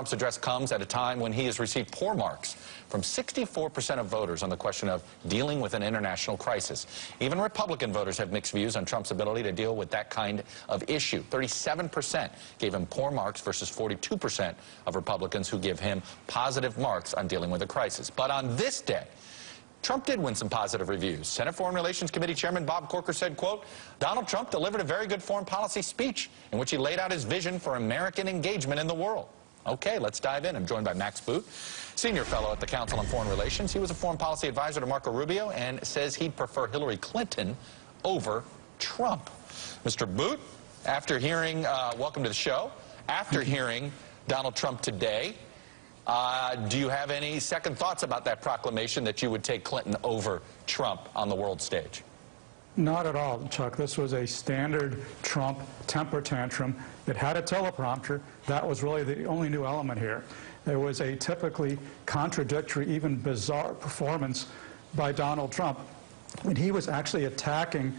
Trump's address comes at a time when he has received poor marks from 64% of voters on the question of dealing with an international crisis. Even Republican voters have mixed views on Trump's ability to deal with that kind of issue. 37% gave him poor marks versus 42% of Republicans who give him positive marks on dealing with a crisis. But on this day, Trump did win some positive reviews. Senate Foreign Relations Committee Chairman Bob Corker said, quote, "Donald Trump delivered a very good foreign policy speech in which he laid out his vision for American engagement in the world." Okay, let's dive in. I'm joined by Max Boot, senior fellow at the Council on Foreign Relations. He was a foreign policy advisor to Marco Rubio and says he'd prefer Hillary Clinton over Trump. Mr. Boot, after hearing, welcome to the show, after hearing Donald Trump today, do you have any second thoughts about that proclamation that you would take Clinton over Trump on the world stage? Not at all, Chuck. This was a standard Trump temper tantrum. It had a teleprompter. That was really the only new element here. There was a typically contradictory, even bizarre performance by Donald Trump when he was actually attacking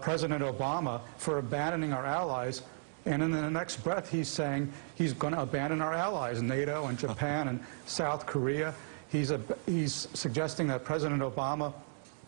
President Obama for abandoning our allies. And in the next breath, he's saying he's going to abandon our allies, NATO and Japan and South Korea. He's suggesting that President Obama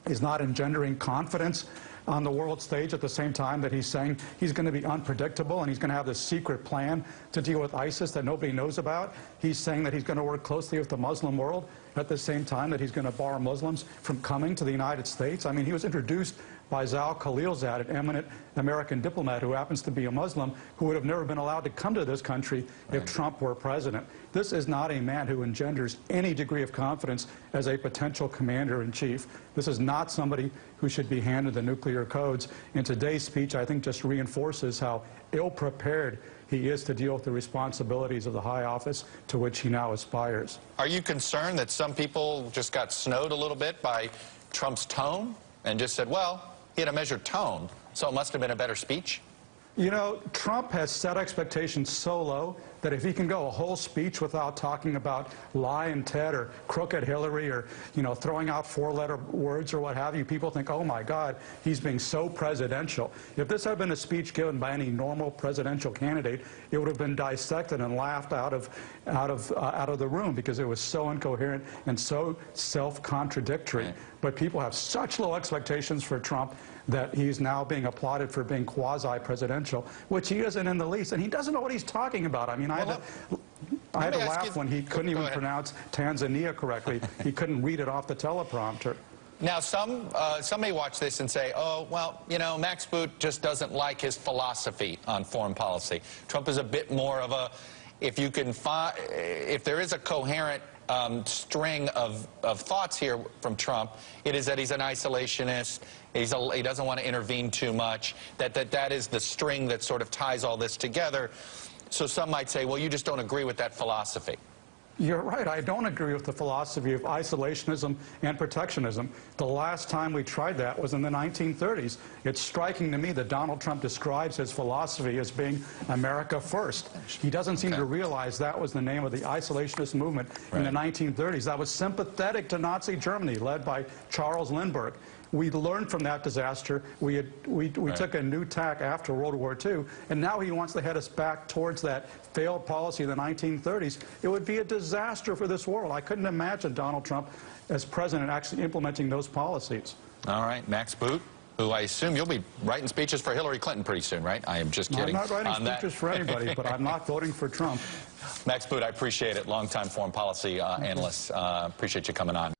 is not engendering confidence on the world stage at the same time that he's saying he's going to be unpredictable and he's going to have this secret plan to deal with ISIS that nobody knows about. He's saying that he's going to work closely with the Muslim world at the same time that he's going to bar Muslims from coming to the United States. I mean, he was introduced by Zal Khalilzad, an eminent American diplomat who happens to be a Muslim, who would have never been allowed to come to this country if Trump were president. This is not a man who engenders any degree of confidence as a potential commander-in-chief. This is not somebody who should be handed the nuclear codes. And today's speech, I think, just reinforces how ill-prepared he is to deal with the responsibilities of the high office to which he now aspires. Are you concerned that some people just got snowed a little bit by Trump's tone and just said, well, he had a measured tone, so it must have been a better speech? You know, Trump has set expectations so low that if he can go a whole speech without talking about Lying Ted or Crooked Hillary or, you know, throwing out four-letter words or what have you, people think, oh my God, he's being so presidential. If this had been a speech given by any normal presidential candidate, it would have been dissected and laughed out of the room because it was so incoherent and so self-contradictory. Right. But people have such low expectations for Trump that he's now being applauded for being quasi-presidential, which he isn't in the least, and he doesn't know what he's talking about. I mean, I had to laugh when he couldn't even pronounce Tanzania correctly. He couldn't read it off the teleprompter. Now, some may watch this and say, oh, well, you know, Max Boot just doesn't like his philosophy on foreign policy. Trump is a bit more of a, if there is a coherent string of thoughts here from Trump, it is that he's an isolationist, he doesn't want to intervene too much, that is the string that sort of ties all this together. So some might say, well, you just don't agree with that philosophy. You're right. I don't agree with the philosophy of isolationism and protectionism. The last time we tried that was in the 1930s. It's striking to me that Donald Trump describes his philosophy as being America first. He doesn't seem to realize that was the name of the isolationist movement in the 1930s. That was sympathetic to Nazi Germany, led by Charles Lindbergh. We learned from that disaster. We took a new tack after World War II, and now he wants to head us back towards that failed policy of the 1930s. It would be a disaster for this world. I couldn't imagine Donald Trump as president actually implementing those policies. All right, Max Boot, who I assume you'll be writing speeches for Hillary Clinton pretty soon, right? I am just kidding. I'm not writing speeches for anybody, but I'm not voting for Trump. Max Boot, I appreciate it. Longtime foreign policy analyst. Appreciate you coming on.